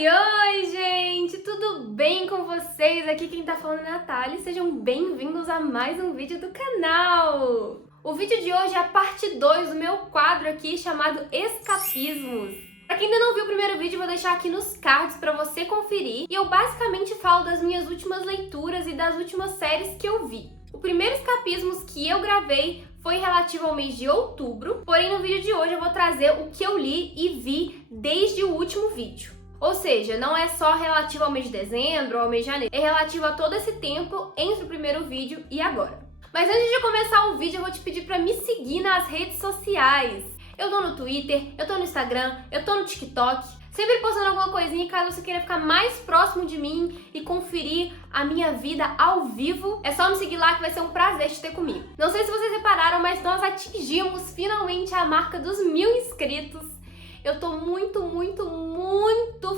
Oi, gente! Tudo bem com vocês? Aqui quem tá falando é a Natália e sejam bem-vindos a mais um vídeo do canal! O vídeo de hoje é a parte 2 do meu quadro aqui chamado Escapismos. Pra quem ainda não viu o primeiro vídeo, eu vou deixar aqui nos cards pra você conferir. E eu basicamente falo das minhas últimas leituras e das últimas séries que eu vi. O primeiro Escapismos que eu gravei foi relativo ao mês de outubro, porém no vídeo de hoje eu vou trazer o que eu li e vi desde o último vídeo. Ou seja, não é só relativo ao mês de dezembro ou ao mês de janeiro, é relativo a todo esse tempo entre o primeiro vídeo e agora. Mas antes de começar o vídeo, eu vou te pedir para me seguir nas redes sociais. Eu tô no Twitter, eu tô no Instagram, eu tô no TikTok, sempre postando alguma coisinha. Caso você queira ficar mais próximo de mim e conferir a minha vida ao vivo, é só me seguir lá que vai ser um prazer te ter comigo. Não sei se vocês repararam, mas nós atingimos finalmente a marca dos 1000 inscritos. Eu tô muito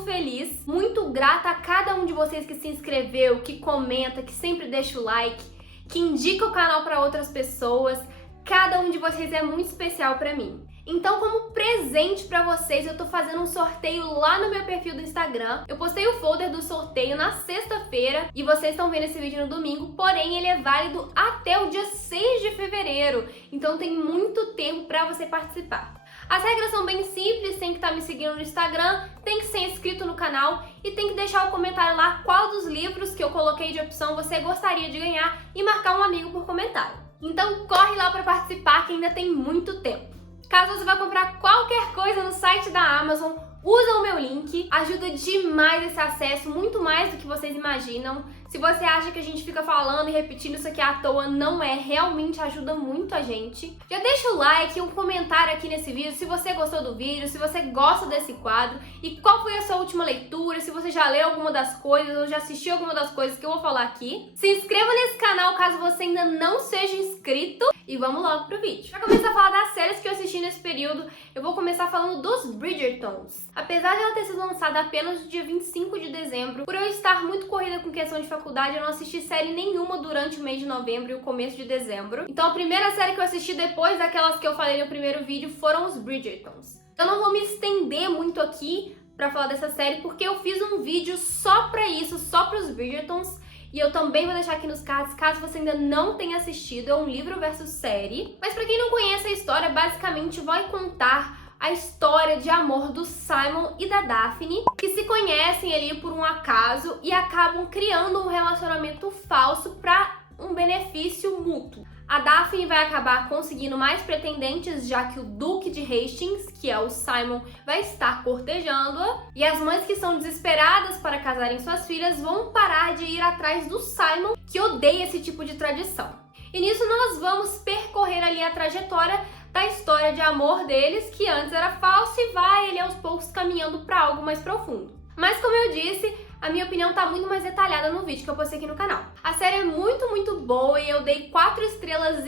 feliz, muito grata a cada um de vocês que se inscreveu, que comenta, que sempre deixa o like, que indica o canal para outras pessoas. Cada um de vocês é muito especial para mim. Então, como presente para vocês, eu tô fazendo um sorteio lá no meu perfil do Instagram. Eu postei o folder do sorteio na sexta-feira e vocês estão vendo esse vídeo no domingo, porém ele é válido até o dia 6 de fevereiro. Então tem muito tempo para você participar. As regras são bem simples, tem que estar me seguindo no Instagram, tem que ser inscrito no canal e tem que deixar o comentário lá qual dos livros que eu coloquei de opção você gostaria de ganhar e marcar um amigo por comentário. Então corre lá para participar que ainda tem muito tempo. Caso você vá comprar qualquer coisa no site da Amazon, usa o meu link, ajuda demais esse acesso, muito mais do que vocês imaginam. Se você acha que a gente fica falando e repetindo isso aqui à toa, não é, realmente ajuda muito a gente. Já deixa o like e um comentário aqui nesse vídeo se você gostou do vídeo, se você gosta desse quadro e qual foi a sua última leitura, se você já leu alguma das coisas ou já assistiu alguma das coisas que eu vou falar aqui. Se inscreva nesse canal caso você ainda não seja inscrito e vamos logo pro vídeo. Pra começar a falar das séries que eu assisti nesse período, eu vou começar falando dos Bridgertons. Apesar de ela ter sido lançada apenas no dia 25 de dezembro, por eu estar muito corrida com questão de faculdade, eu não assisti série nenhuma durante o mês de novembro e o começo de dezembro. Então a primeira série que eu assisti depois daquelas que eu falei no primeiro vídeo foram os Bridgertons. Eu não vou me estender muito aqui pra falar dessa série, porque eu fiz um vídeo só pra isso, só pros Bridgertons. E eu também vou deixar aqui nos cards, caso você ainda não tenha assistido, é um livro versus série. Mas pra quem não conhece a história, basicamente vai contar a história de amor do Simon e da Daphne, que se conhecem ali por um acaso e acabam criando um relacionamento falso para um benefício mútuo. A Daphne vai acabar conseguindo mais pretendentes, já que o Duque de Hastings, que é o Simon, vai estar cortejando-a. E as mães que são desesperadas para casarem suas filhas vão parar de ir atrás do Simon, que odeia esse tipo de tradição. E nisso nós vamos percorrer ali a trajetória da história de amor deles, que antes era falso, e vai ele aos poucos caminhando para algo mais profundo. Mas como eu disse, a minha opinião tá muito mais detalhada no vídeo que eu postei aqui no canal. A série é muito boa e eu dei 4,5 estrelas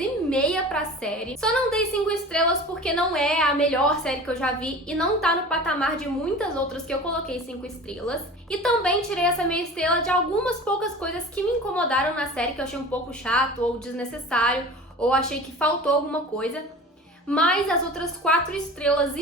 pra série. Só não dei 5 estrelas porque não é a melhor série que eu já vi e não tá no patamar de muitas outras que eu coloquei 5 estrelas. E também tirei essa meia estrela de algumas poucas coisas que me incomodaram na série, que eu achei um pouco chato ou desnecessário, ou achei que faltou alguma coisa. Mas as outras 4,5 estrelas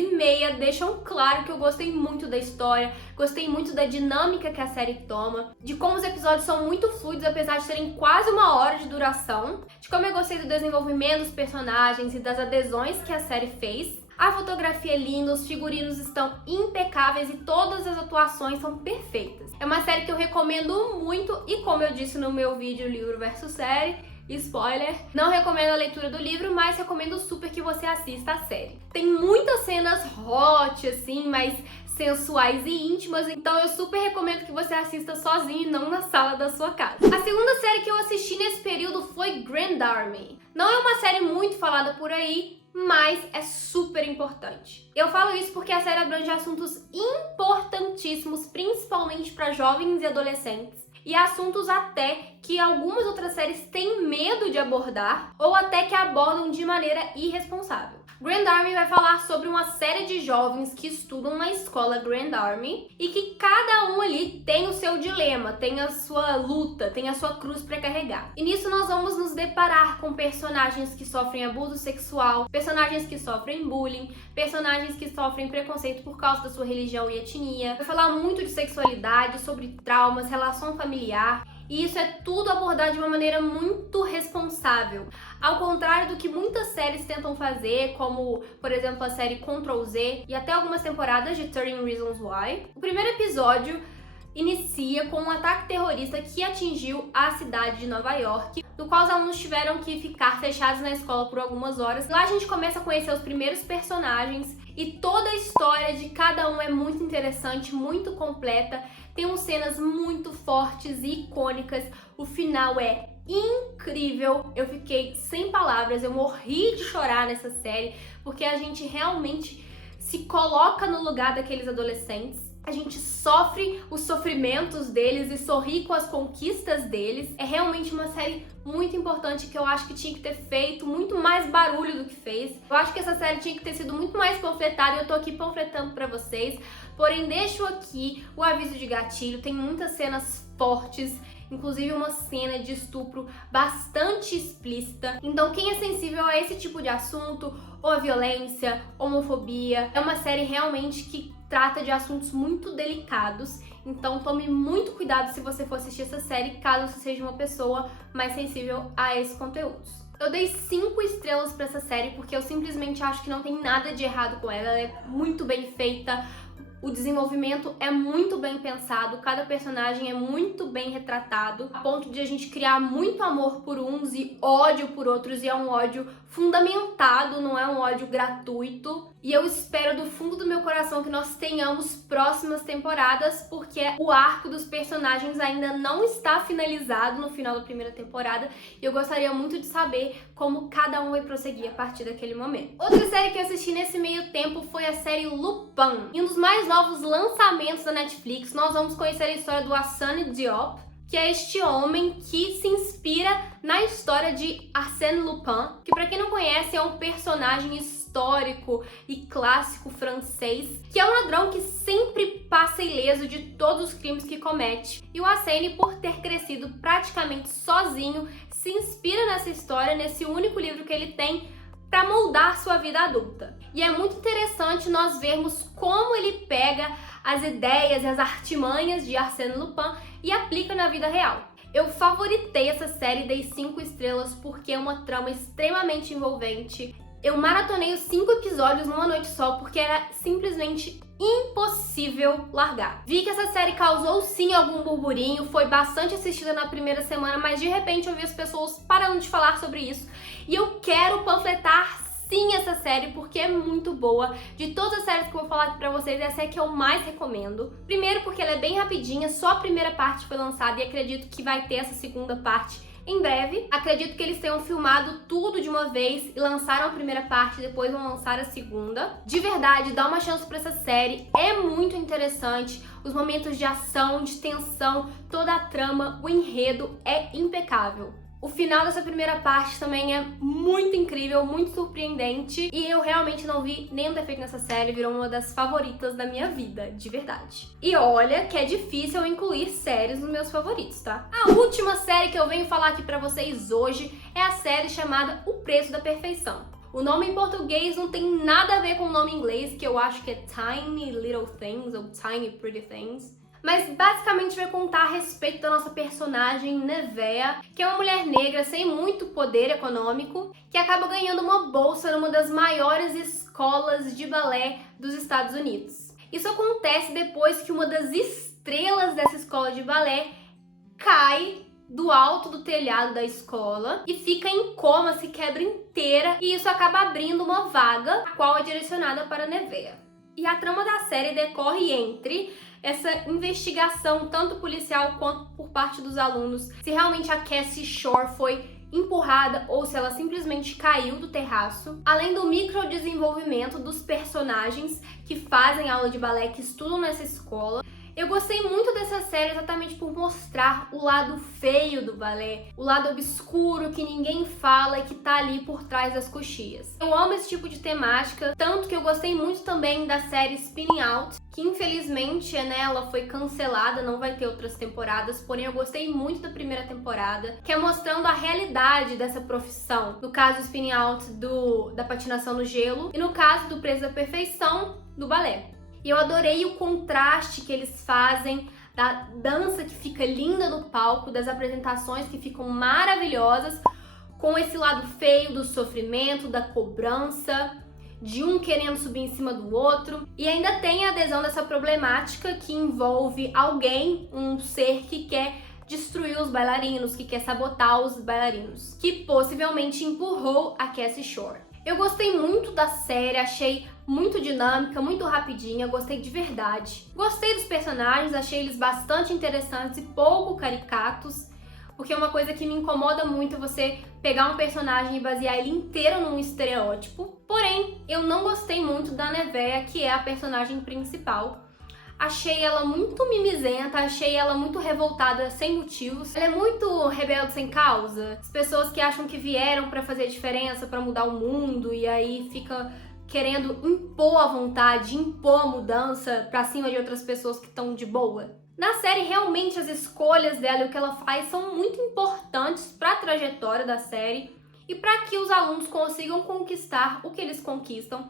deixam claro que eu gostei muito da história, gostei muito da dinâmica que a série toma, de como os episódios são muito fluidos, apesar de terem quase 1 hora de duração, de como eu gostei do desenvolvimento dos personagens e das adesões que a série fez. A fotografia é linda, os figurinos estão impecáveis e todas as atuações são perfeitas. É uma série que eu recomendo muito e, como eu disse no meu vídeo livro versus série, spoiler, não recomendo a leitura do livro, mas recomendo super que você assista a série. Tem muitas cenas hot, assim, mais sensuais e íntimas, então eu super recomendo que você assista sozinho e não na sala da sua casa. A segunda série que eu assisti nesse período foi Grand Army. Não é uma série muito falada por aí, mas é super importante. Eu falo isso porque a série abrange assuntos importantíssimos, principalmente para jovens e adolescentes, e assuntos até que algumas outras séries têm medo de abordar ou até que abordam de maneira irresponsável. Grand Army vai falar sobre uma série de jovens que estudam na escola Grand Army e que cada um ali tem o seu dilema, tem a sua luta, tem a sua cruz para carregar. E nisso nós vamos nos deparar com personagens que sofrem abuso sexual, personagens que sofrem bullying, personagens que sofrem preconceito por causa da sua religião e etnia. Vai falar muito de sexualidade, sobre traumas, relação familiar. E isso é tudo abordado de uma maneira muito responsável. Ao contrário do que muitas séries tentam fazer, como, por exemplo, a série Ctrl Z e até algumas temporadas de 13 Reasons Why. O primeiro episódio inicia com um ataque terrorista que atingiu a cidade de Nova York, no qual os alunos tiveram que ficar fechados na escola por algumas horas. Lá a gente começa a conhecer os primeiros personagens e toda a história de cada um é muito interessante, muito completa. Tem cenas muito fortes e icônicas. O final é incrível. Eu fiquei sem palavras, eu morri de chorar nessa série, porque a gente realmente se coloca no lugar daqueles adolescentes. A gente sofre os sofrimentos deles e sorri com as conquistas deles. É realmente uma série muito importante que eu acho que tinha que ter feito muito mais barulho do que fez. Eu acho que essa série tinha que ter sido muito mais panfletada e eu tô aqui panfletando pra vocês. Porém, deixo aqui o aviso de gatilho. Tem muitas cenas fortes, inclusive uma cena de estupro bastante explícita. Então quem é sensível a esse tipo de assunto, ou a violência, homofobia, é uma série realmente que trata de assuntos muito delicados. Então tome muito cuidado se você for assistir essa série, caso você seja uma pessoa mais sensível a esses conteúdos. Eu dei 5 estrelas pra essa série porque eu simplesmente acho que não tem nada de errado com ela. Ela é muito bem feita. O desenvolvimento é muito bem pensado, cada personagem é muito bem retratado, a ponto de a gente criar muito amor por uns e ódio por outros, e é um ódio fundamentado, não é um ódio gratuito. E eu espero do fundo do meu coração que nós tenhamos próximas temporadas, porque o arco dos personagens ainda não está finalizado no final da primeira temporada, e eu gostaria muito de saber como cada um vai prosseguir a partir daquele momento. Outra série que eu assisti nesse meio tempo foi a série Lupin. E um dos mais novos lançamentos da Netflix, nós vamos conhecer a história do Arsène Diop, que é este homem que se inspira na história de Arsène Lupin, que pra quem não conhece é um personagem histórico e clássico francês, que é um ladrão que sempre passa ileso de todos os crimes que comete. E o Arsène, por ter crescido praticamente sozinho, se inspira nessa história, nesse único livro que ele tem, para moldar sua vida adulta. E é muito interessante nós vermos como ele pega as ideias e as artimanhas de Arsène Lupin e aplica na vida real. Eu favoritei essa série, dei 5 estrelas porque é uma trama extremamente envolvente. Eu maratonei os 5 episódios numa noite só porque era simplesmente impossível largar. Vi que essa série causou sim algum burburinho, foi bastante assistida na primeira semana, mas de repente eu vi as pessoas parando de falar sobre isso. E eu quero panfletar sim essa série porque é muito boa. De todas as séries que eu vou falar aqui pra vocês, essa é a que eu mais recomendo. Primeiro porque ela é bem rapidinha, só a primeira parte foi lançada e acredito que vai ter essa segunda parte em breve. Acredito que eles tenham filmado tudo de uma vez e lançaram a primeira parte e depois vão lançar a segunda. De verdade, dá uma chance pra essa série, é muito interessante. Os momentos de ação, de tensão, toda a trama, o enredo é impecável. O final dessa primeira parte também é muito incrível, muito surpreendente. E eu realmente não vi nenhum defeito nessa série, virou uma das favoritas da minha vida, de verdade. E olha que é difícil eu incluir séries nos meus favoritos, tá? A última série que eu venho falar aqui pra vocês hoje é a série chamada O Preço da Perfeição. O nome em português não tem nada a ver com o nome em inglês, que eu acho que é Tiny Little Things ou Tiny Pretty Things. Mas basicamente vai contar a respeito da nossa personagem Nevea, que é uma mulher negra sem muito poder econômico, que acaba ganhando uma bolsa numa das maiores escolas de balé dos Estados Unidos. Isso acontece depois que uma das estrelas dessa escola de balé cai do alto do telhado da escola e fica em coma, se quebra inteira, e isso acaba abrindo uma vaga, a qual é direcionada para Nevea. E a trama da série decorre entre essa investigação, tanto policial quanto por parte dos alunos, se realmente a Cassie Shore foi empurrada ou se ela simplesmente caiu do terraço, além do microdesenvolvimento dos personagens que fazem aula de balé, que estudam nessa escola. Eu gostei muito dessa série exatamente por mostrar o lado feio do balé, o lado obscuro que ninguém fala e que tá ali por trás das coxias. Eu amo esse tipo de temática, tanto que eu gostei muito também da série Spinning Out, que infelizmente, né, ela foi cancelada, não vai ter outras temporadas, porém eu gostei muito da primeira temporada, que é mostrando a realidade dessa profissão. No caso do Spinning Out da patinação no gelo e no caso do Preço da Perfeição do balé. E eu adorei o contraste que eles fazem da dança que fica linda no palco, das apresentações que ficam maravilhosas, com esse lado feio do sofrimento, da cobrança, de um querendo subir em cima do outro. E ainda tem a adesão dessa problemática que envolve alguém, um ser que quer destruir os bailarinos, que quer sabotar os bailarinos, que possivelmente empurrou a Cassie Shore. Eu gostei muito da série, achei muito dinâmica, muito rapidinha, gostei de verdade. Gostei dos personagens, achei eles bastante interessantes e pouco caricatos, porque uma coisa que me incomoda muito é você pegar um personagem e basear ele inteiro num estereótipo. Porém, eu não gostei muito da Nevaeh, que é a personagem principal. Achei ela muito mimizenta, achei ela muito revoltada sem motivos. Ela é muito rebelde sem causa. As pessoas que acham que vieram pra fazer diferença, pra mudar o mundo, e aí fica querendo impor a vontade, impor a mudança pra cima de outras pessoas que estão de boa. Na série, realmente, as escolhas dela e o que ela faz são muito importantes pra trajetória da série e pra que os alunos consigam conquistar o que eles conquistam.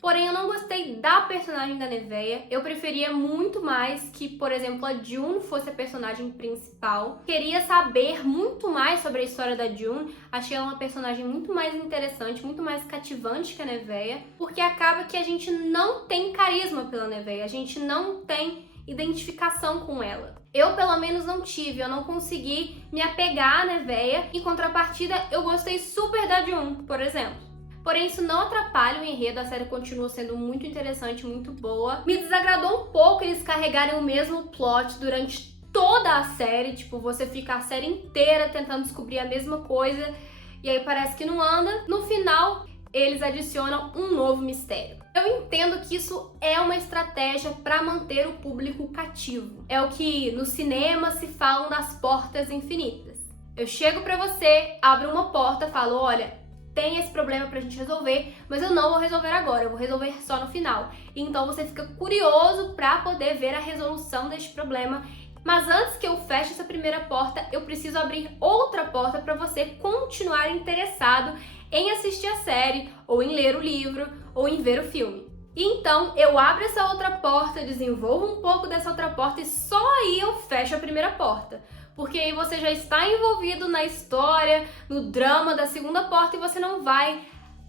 Porém, eu não gostei da personagem da Nevaeh. Eu preferia muito mais que, por exemplo, a June fosse a personagem principal. Queria saber muito mais sobre a história da June. Achei ela uma personagem muito mais interessante, muito mais cativante que a Nevaeh, porque acaba que a gente não tem carisma pela Nevaeh, a gente não tem identificação com ela. Eu, pelo menos, não tive, eu não consegui me apegar à Nevaeh. Em contrapartida, eu gostei super da June, por exemplo. Porém, isso não atrapalha o enredo, a série continua sendo muito interessante, muito boa. Me desagradou um pouco eles carregarem o mesmo plot durante toda a série, tipo, você fica a série inteira tentando descobrir a mesma coisa e aí parece que não anda. No final, eles adicionam um novo mistério. Eu entendo que isso é uma estratégia para manter o público cativo. É o que no cinema se falam das portas infinitas. Eu chego pra você, abro uma porta, falo, olha, tem esse problema pra gente resolver, mas eu não vou resolver agora, eu vou resolver só no final. E então você fica curioso pra poder ver a resolução deste problema. Mas antes que eu feche essa primeira porta, eu preciso abrir outra porta pra você continuar interessado em assistir a série, ou em ler o livro, ou em ver o filme. E então eu abro essa outra porta, desenvolvo um pouco dessa outra porta e só aí eu fecho a primeira porta. Porque aí você já está envolvido na história, no drama da segunda porta e você não vai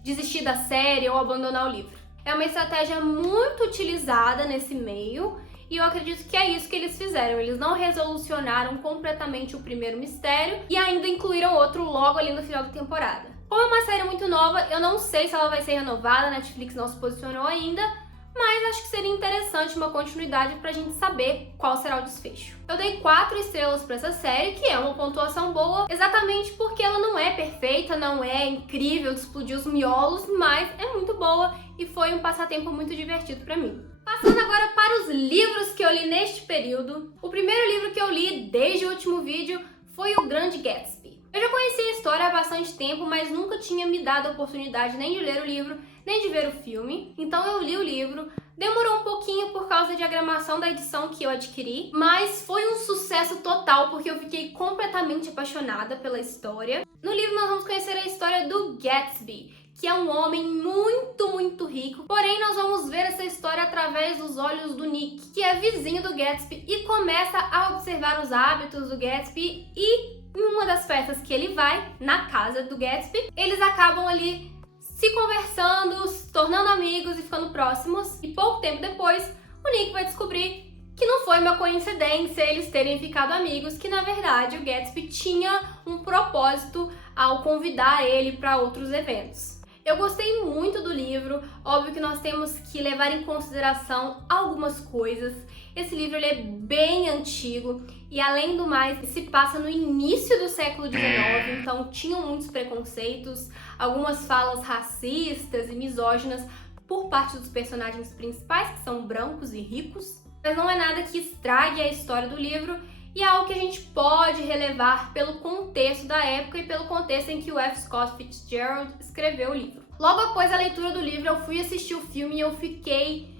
desistir da série ou abandonar o livro. É uma estratégia muito utilizada nesse meio e eu acredito que é isso que eles fizeram. Eles não resolucionaram completamente o primeiro mistério e ainda incluíram outro logo ali no final da temporada. Como é uma série muito nova, eu não sei se ela vai ser renovada, a Netflix não se posicionou ainda, mas acho que seria interessante uma continuidade pra gente saber qual será o desfecho. Eu dei 4 estrelas pra essa série, que é uma pontuação boa, exatamente porque ela não é perfeita, não é incrível de explodir os miolos, mas é muito boa e foi um passatempo muito divertido pra mim. Passando agora para os livros que eu li neste período. O primeiro livro que eu li desde o último vídeo foi O Grande Gatsby. Eu já conhecia a história há bastante tempo, mas nunca tinha me dado a oportunidade nem de ler o livro, nem de ver o filme. Então eu li o livro, demorou um pouquinho por causa da diagramação da edição que eu adquiri, mas foi um sucesso total porque eu fiquei completamente apaixonada pela história. No livro nós vamos conhecer a história do Gatsby, que é um homem muito rico, porém nós vamos ver essa história através dos olhos do Nick, que é vizinho do Gatsby e começa a observar os hábitos do Gatsby e em uma das festas que ele vai, na casa do Gatsby, eles acabam ali se conversando, se tornando amigos e ficando próximos. E pouco tempo depois, o Nick vai descobrir que não foi uma coincidência eles terem ficado amigos, que na verdade o Gatsby tinha um propósito ao convidar ele para outros eventos. Eu gostei muito do livro, óbvio que nós temos que levar em consideração algumas coisas. Esse livro ele é bem antigo e, além do mais, se passa no início do século XIX, então tinham muitos preconceitos, algumas falas racistas e misóginas por parte dos personagens principais, que são brancos e ricos. mas não é nada que estrague a história do livro e é algo que a gente pode relevar pelo contexto da época e pelo contexto em que o F. Scott Fitzgerald escreveu o livro. Logo após a leitura do livro, eu fui assistir o filme e eu fiquei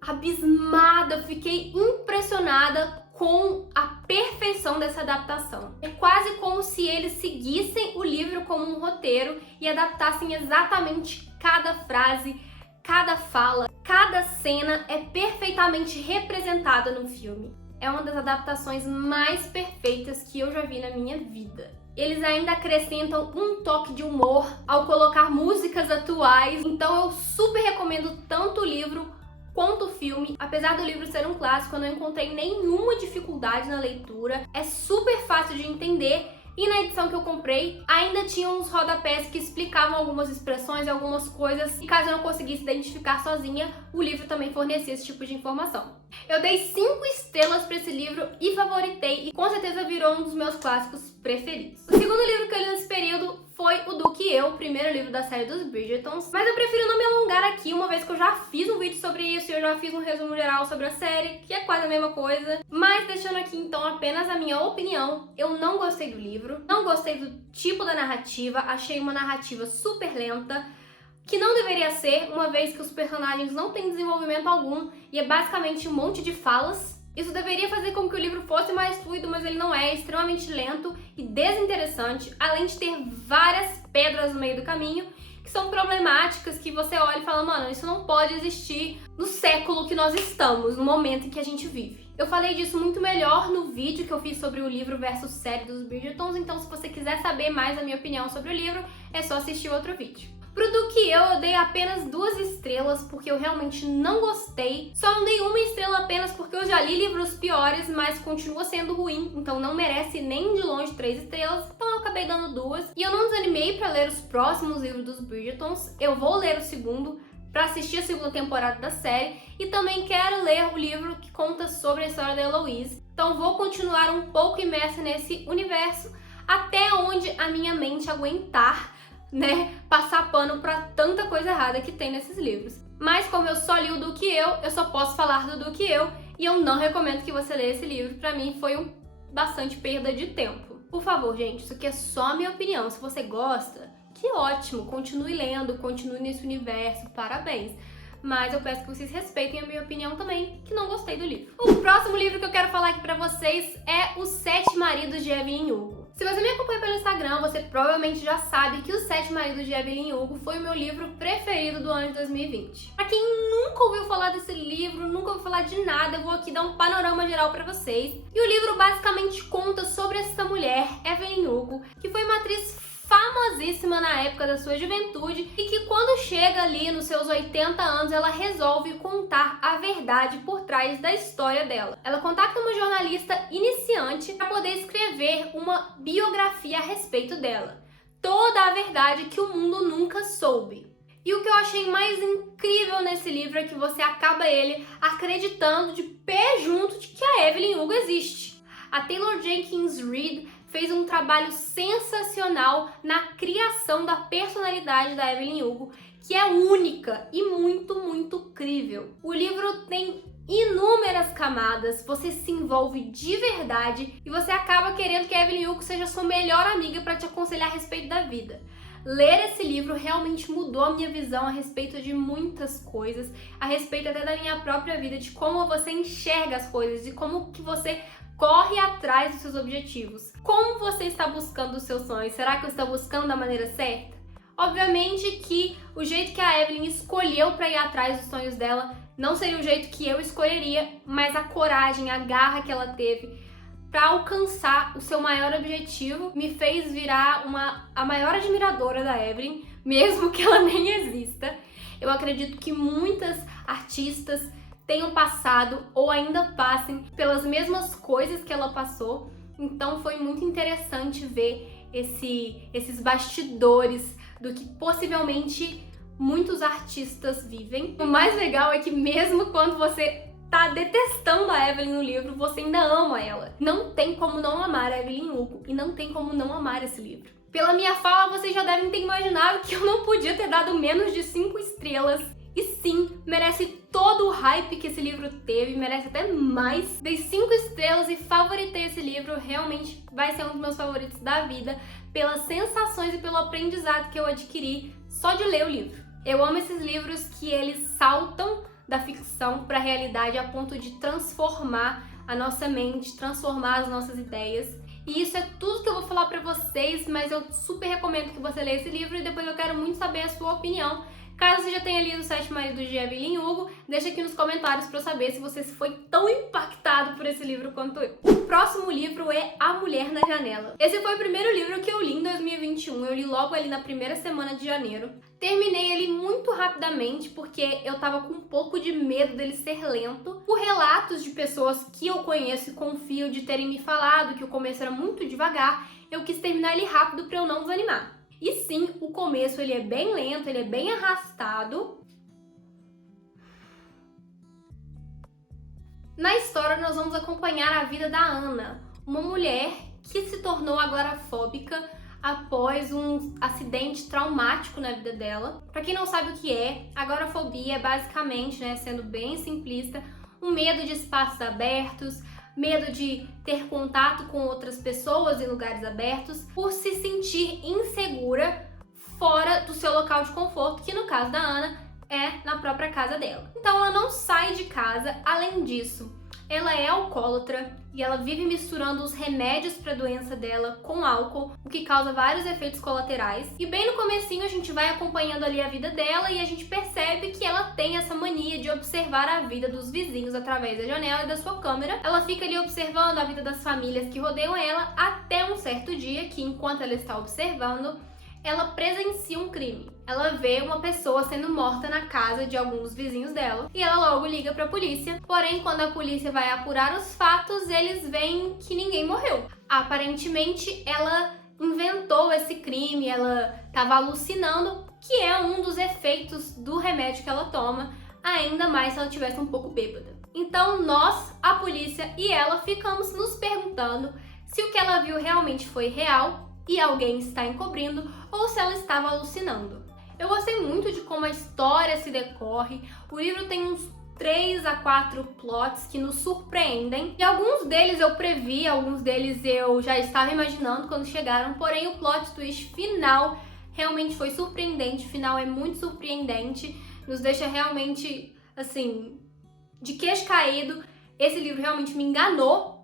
abismada, fiquei impressionada com a perfeição dessa adaptação. É quase como se eles seguissem o livro como um roteiro e adaptassem exatamente cada frase, cada fala, cada cena é perfeitamente representada no filme. É uma das adaptações mais perfeitas que eu já vi na minha vida. Eles ainda acrescentam um toque de humor ao colocar músicas atuais, então eu super recomendo tanto o livro quanto o filme. Apesar do livro ser um clássico, eu não encontrei nenhuma dificuldade na leitura, é super fácil de entender. E na edição que eu comprei, ainda tinha uns rodapés que explicavam algumas expressões e algumas coisas. E caso eu não conseguisse identificar sozinha, o livro também fornecia esse tipo de informação. Eu dei 5 estrelas para esse livro e favoritei, e com certeza virou um dos meus clássicos preferidos. O segundo livro que eu li nesse período foi o Do Que Eu, o primeiro livro da série dos Bridgertons, mas eu prefiro não me alongar aqui, uma vez que eu já fiz um vídeo sobre isso e eu já fiz um resumo geral sobre a série, que é quase a mesma coisa. Mas deixando aqui então apenas a minha opinião, eu não gostei do livro, não gostei do tipo da narrativa, achei uma narrativa super lenta, que não deveria ser, uma vez que os personagens não têm desenvolvimento algum e é basicamente um monte de falas. Isso deveria fazer com que o livro fosse mais fluido, mas ele não é, extremamente lento e desinteressante, além de ter várias pedras no meio do caminho que são problemáticas, que você olha e fala, mano, isso não pode existir no século que nós estamos, no momento em que a gente vive. Eu falei disso muito melhor no vídeo que eu fiz sobre o livro versus série dos Bridgertons, então se você quiser saber mais a minha opinião sobre o livro, é só assistir outro vídeo. Pro Do Que Eu dei apenas 2 estrelas porque eu realmente não gostei. Só não dei 1 estrela apenas porque eu já li livros piores, mas continua sendo ruim, então não merece nem de longe 3 estrelas, então eu acabei dando 2. E eu não desanimei pra ler os próximos livros dos Bridgertons, eu vou ler o segundo pra assistir a segunda temporada da série e também quero ler o livro que conta sobre a história da Eloise. Então vou continuar um pouco imersa nesse universo até onde a minha mente aguentar, né, passar pano pra tanta coisa errada que tem nesses livros. Mas como eu só li o Do Que Eu só posso falar do Que Eu e eu não recomendo que você leia esse livro. Pra mim foi bastante perda de tempo. Por favor, gente, isso aqui é só a minha opinião. Se você gosta, que ótimo, continue lendo, continue nesse universo, parabéns. Mas eu peço que vocês respeitem a minha opinião também, que não gostei do livro. O próximo livro que eu quero falar aqui pra vocês é Os 7 Maridos de Evelyn Hugo. Se você me acompanha pelo Instagram, você provavelmente já sabe que Os 7 Maridos de Evelyn Hugo foi o meu livro preferido do ano de 2020. Pra quem nunca ouviu falar desse livro, nunca ouviu falar de nada, eu vou aqui dar um panorama geral pra vocês. E o livro basicamente conta sobre essa mulher, Evelyn Hugo, que foi uma atriz famosíssima na época da sua juventude e que quando chega ali nos seus 80 anos, ela resolve contar a verdade por trás da história dela. Ela contacta uma jornalista iniciante para poder escrever uma biografia a respeito dela. Toda a verdade que o mundo nunca soube. E o que eu achei mais incrível nesse livro é que você acaba ele acreditando de pé junto de que a Evelyn Hugo existe. A Taylor Jenkins Reid fez um trabalho sensacional na criação da personalidade da Evelyn Hugo, que é única e muito, muito crível. O livro tem inúmeras camadas, você se envolve de verdade e você acaba querendo que a Evelyn Hugo seja sua melhor amiga para te aconselhar a respeito da vida. Ler esse livro realmente mudou a minha visão a respeito de muitas coisas, a respeito até da minha própria vida, de como você enxerga as coisas, de como que você corre atrás dos seus objetivos. Como você está buscando os seus sonhos? Será que eu estou buscando da maneira certa? Obviamente que o jeito que a Evelyn escolheu para ir atrás dos sonhos dela não seria o jeito que eu escolheria, mas a coragem, a garra que ela teve para alcançar o seu maior objetivo me fez virar a maior admiradora da Evelyn, mesmo que ela nem exista. Eu acredito que muitas artistas tenham passado ou ainda passem pelas mesmas coisas que ela passou. Então foi muito interessante ver esses bastidores do que possivelmente muitos artistas vivem. O mais legal é que mesmo quando você tá detestando a Evelyn no livro, você ainda ama ela. Não tem como não amar a Evelyn Hugo e não tem como não amar esse livro. Pela minha fala, vocês já devem ter imaginado que eu não podia ter dado menos de 5 estrelas. E sim, merece todo o hype que esse livro teve, merece até mais. Dei 5 estrelas e favoritei esse livro, realmente vai ser um dos meus favoritos da vida, pelas sensações e pelo aprendizado que eu adquiri só de ler o livro. Eu amo esses livros que eles saltam da ficção para a realidade a ponto de transformar a nossa mente, transformar as nossas ideias. E isso é tudo que eu vou falar pra vocês, mas eu super recomendo que você leia esse livro e depois eu quero muito saber a sua opinião. Caso você já tenha lido Os Sete Maridos de Evelyn Hugo, deixa aqui nos comentários pra eu saber se você foi tão impactado por esse livro quanto eu. O próximo livro é A Mulher na Janela. Esse foi o primeiro livro que eu li em 2021, eu li logo ali na primeira semana de janeiro. Terminei ele muito rapidamente porque eu tava com um pouco de medo dele ser lento, por relatos de pessoas que eu conheço e confio de terem me falado que o começo era muito devagar, eu quis terminar ele rápido pra eu não desanimar. E sim, o começo ele é bem lento, ele é bem arrastado. Na história nós vamos acompanhar a vida da Ana, uma mulher que se tornou agorafóbica após um acidente traumático na vida dela. Pra quem não sabe o que é, agorafobia é basicamente, sendo bem simplista, um medo de espaços abertos, medo de ter contato com outras pessoas em lugares abertos, por se sentir insegura fora do seu local de conforto, que no caso da Ana é na própria casa dela. Então ela não sai de casa, além disso, ela é alcoólatra e ela vive misturando os remédios para a doença dela com álcool, o que causa vários efeitos colaterais. E bem no comecinho a gente vai acompanhando ali a vida dela e a gente percebe que ela tem essa mania de observar a vida dos vizinhos através da janela e da sua câmera. Ela fica ali observando a vida das famílias que rodeiam ela até um certo dia que, enquanto ela está observando, ela presencia um crime. Ela vê uma pessoa sendo morta na casa de alguns vizinhos dela e ela logo liga pra polícia. Porém, quando a polícia vai apurar os fatos, eles veem que ninguém morreu. Aparentemente, ela inventou esse crime, ela estava alucinando, que é um dos efeitos do remédio que ela toma, ainda mais se ela estivesse um pouco bêbada. Então nós, a polícia e ela, ficamos nos perguntando se o que ela viu realmente foi real e alguém está encobrindo, ou se ela estava alucinando. Eu gostei muito de como a história se decorre, o livro tem uns 3 a 4 plots que nos surpreendem, e alguns deles eu previ, alguns deles eu já estava imaginando quando chegaram, porém o plot twist final realmente foi surpreendente, o final é muito surpreendente, nos deixa realmente, assim, de queixo caído. Esse livro realmente me enganou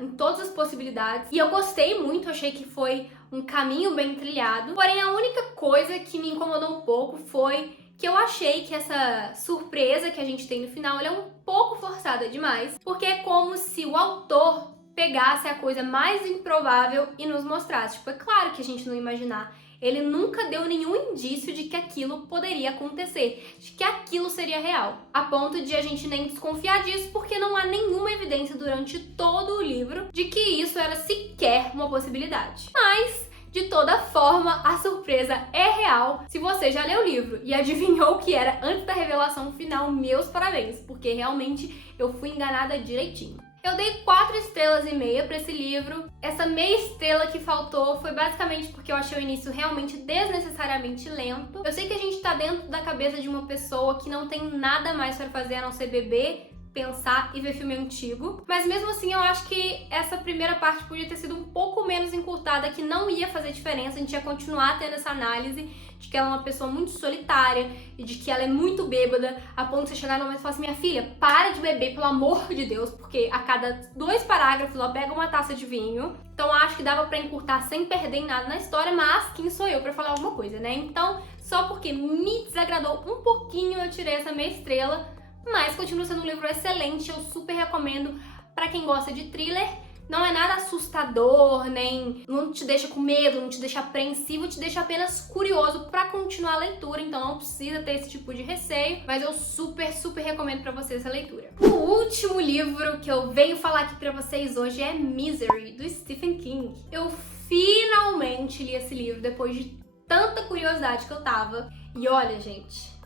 em todas as possibilidades e eu gostei muito, achei que foi um caminho bem trilhado. Porém, a única coisa que me incomodou um pouco foi que eu achei que essa surpresa que a gente tem no final ela é um pouco forçada demais, porque é como se o autor pegasse a coisa mais improvável e nos mostrasse. Tipo, é claro que a gente não ia imaginar. Ele nunca deu nenhum indício de que aquilo poderia acontecer, de que aquilo seria real, a ponto de a gente nem desconfiar disso, porque não há nenhuma evidência durante todo o livro de que isso era sequer uma possibilidade. Mas, de toda forma, a surpresa é real. Se você já leu o livro e adivinhou o que era antes da revelação final, meus parabéns, porque realmente eu fui enganada direitinho. Eu dei 4 estrelas e meia para esse livro. Essa meia estrela que faltou foi basicamente porque eu achei o início realmente desnecessariamente lento. Eu sei que a gente tá dentro da cabeça de uma pessoa que não tem nada mais para fazer a não ser beber, pensar e ver filme antigo. Mas mesmo assim eu acho que essa primeira parte podia ter sido um pouco menos encurtada, que não ia fazer diferença, a gente ia continuar tendo essa análise de que ela é uma pessoa muito solitária e de que ela é muito bêbada, a ponto de você chegar no momento e falar assim, minha filha, para de beber, pelo amor de Deus, porque a cada 2 parágrafos ela pega uma taça de vinho. Então acho que dava pra encurtar sem perder em nada na história, mas quem sou eu pra falar alguma coisa, né? Então, só porque me desagradou um pouquinho, eu tirei essa meia estrela, mas continua sendo um livro excelente, eu super recomendo pra quem gosta de thriller. Não é nada assustador, nem não te deixa com medo, não te deixa apreensivo, te deixa apenas curioso pra continuar a leitura, então não precisa ter esse tipo de receio, mas eu super, super recomendo pra vocês essa leitura. O último livro que eu venho falar aqui pra vocês hoje é Misery, do Stephen King. Eu finalmente li esse livro depois de tanta curiosidade que eu tava, e olha, gente,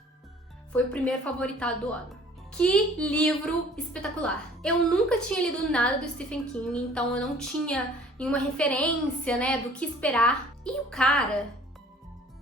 foi o primeiro favoritado do ano. Que livro espetacular! Eu nunca tinha lido nada do Stephen King, então eu não tinha nenhuma referência, do que esperar. E o cara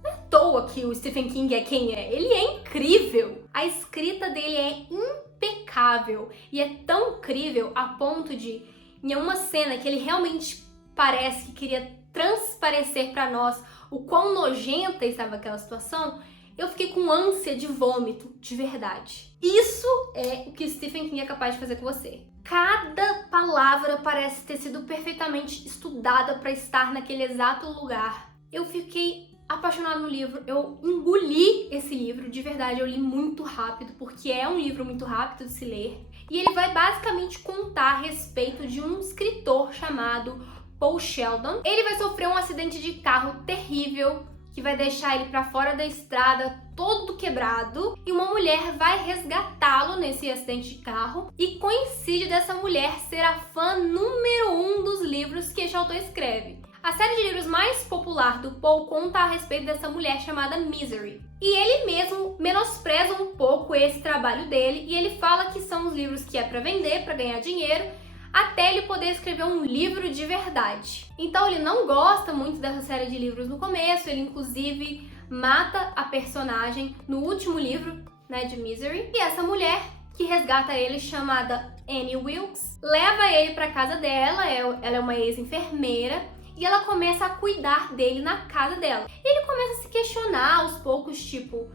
é toa que o Stephen King é quem é. Ele é incrível. A escrita dele é impecável. E é tão incrível a ponto de, em uma cena que ele realmente parece que queria transparecer pra nós o quão nojenta estava aquela situação, eu fiquei com ânsia de vômito, de verdade. Isso é o que Stephen King é capaz de fazer com você. Cada palavra parece ter sido perfeitamente estudada para estar naquele exato lugar. Eu fiquei apaixonada no livro, eu engoli esse livro, de verdade, eu li muito rápido, porque é um livro muito rápido de se ler. E ele vai basicamente contar a respeito de um escritor chamado Paul Sheldon. Ele vai sofrer um acidente de carro terrível, que vai deixar ele para fora da estrada todo quebrado, e uma mulher vai resgatá-lo nesse acidente de carro, e coincide dessa mulher ser a fã número 1 dos livros que este autor escreve. A série de livros mais popular do Paul conta a respeito dessa mulher chamada Misery. E ele mesmo menospreza um pouco esse trabalho dele, e ele fala que são os livros que é para vender, para ganhar dinheiro, até ele poder escrever um livro de verdade. Então ele não gosta muito dessa série de livros no começo, ele inclusive mata a personagem no último livro, né, de Misery. E essa mulher que resgata ele, chamada Annie Wilkes, leva ele para casa dela, ela é uma ex-enfermeira, e ela começa a cuidar dele na casa dela. E ele começa a se questionar aos poucos, tipo...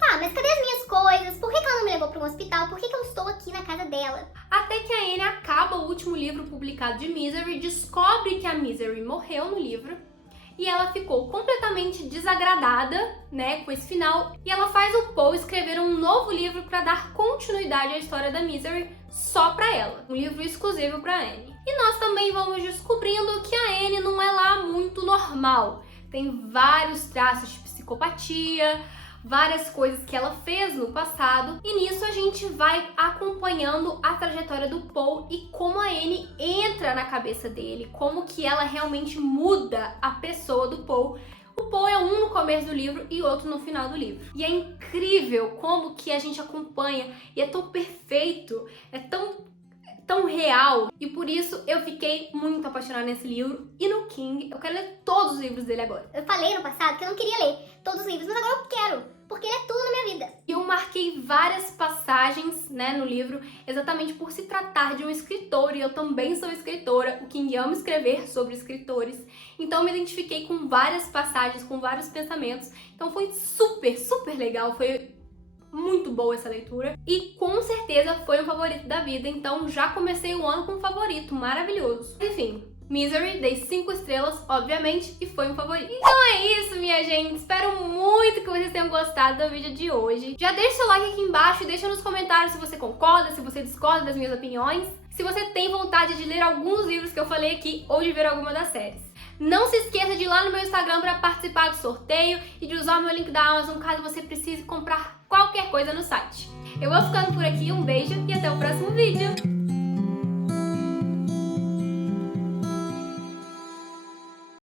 Ah, mas cadê as minhas coisas? Por que ela não me levou para um hospital? Por que eu estou aqui na casa dela? Até que a Annie acaba o último livro publicado de Misery, descobre que a Misery morreu no livro, e ela ficou completamente desagradada, né, com esse final, e ela faz o Paul escrever um novo livro para dar continuidade à história da Misery só para ela, um livro exclusivo para Annie. E nós também vamos descobrindo que a Annie não é lá muito normal, tem vários traços de psicopatia, várias coisas que ela fez no passado, e nisso a gente vai acompanhando a trajetória do Paul e como a Annie entra na cabeça dele, como que ela realmente muda a pessoa do Paul. O Paul é um no começo do livro e outro no final do livro. E é incrível como que a gente acompanha, e é tão perfeito, é tão real, e por isso eu fiquei muito apaixonada nesse livro. E no King, eu quero ler todos os livros dele agora. Eu falei no passado que eu não queria ler todos os livros, mas agora eu quero, porque ele é tudo na minha vida. E eu marquei várias passagens, né, no livro, exatamente por se tratar de um escritor, e eu também sou escritora. O King ama escrever sobre escritores, então eu me identifiquei com várias passagens, com vários pensamentos. Então foi super, super legal, foi muito boa essa leitura, e com certeza foi um favorito da vida, então já comecei o ano com um favorito maravilhoso. Enfim, Misery, dei 5 estrelas, obviamente, e foi um favorito. Então é isso, minha gente, espero muito que vocês tenham gostado do vídeo de hoje. Já deixa seu like aqui embaixo e deixa nos comentários se você concorda, se você discorda das minhas opiniões, se você tem vontade de ler alguns dos livros que eu falei aqui ou de ver alguma das séries. Não se esqueça de ir lá no meu Instagram para participar do sorteio e de usar o meu link da Amazon caso você precise comprar qualquer coisa no site. Eu vou ficando por aqui, um beijo e até o próximo vídeo!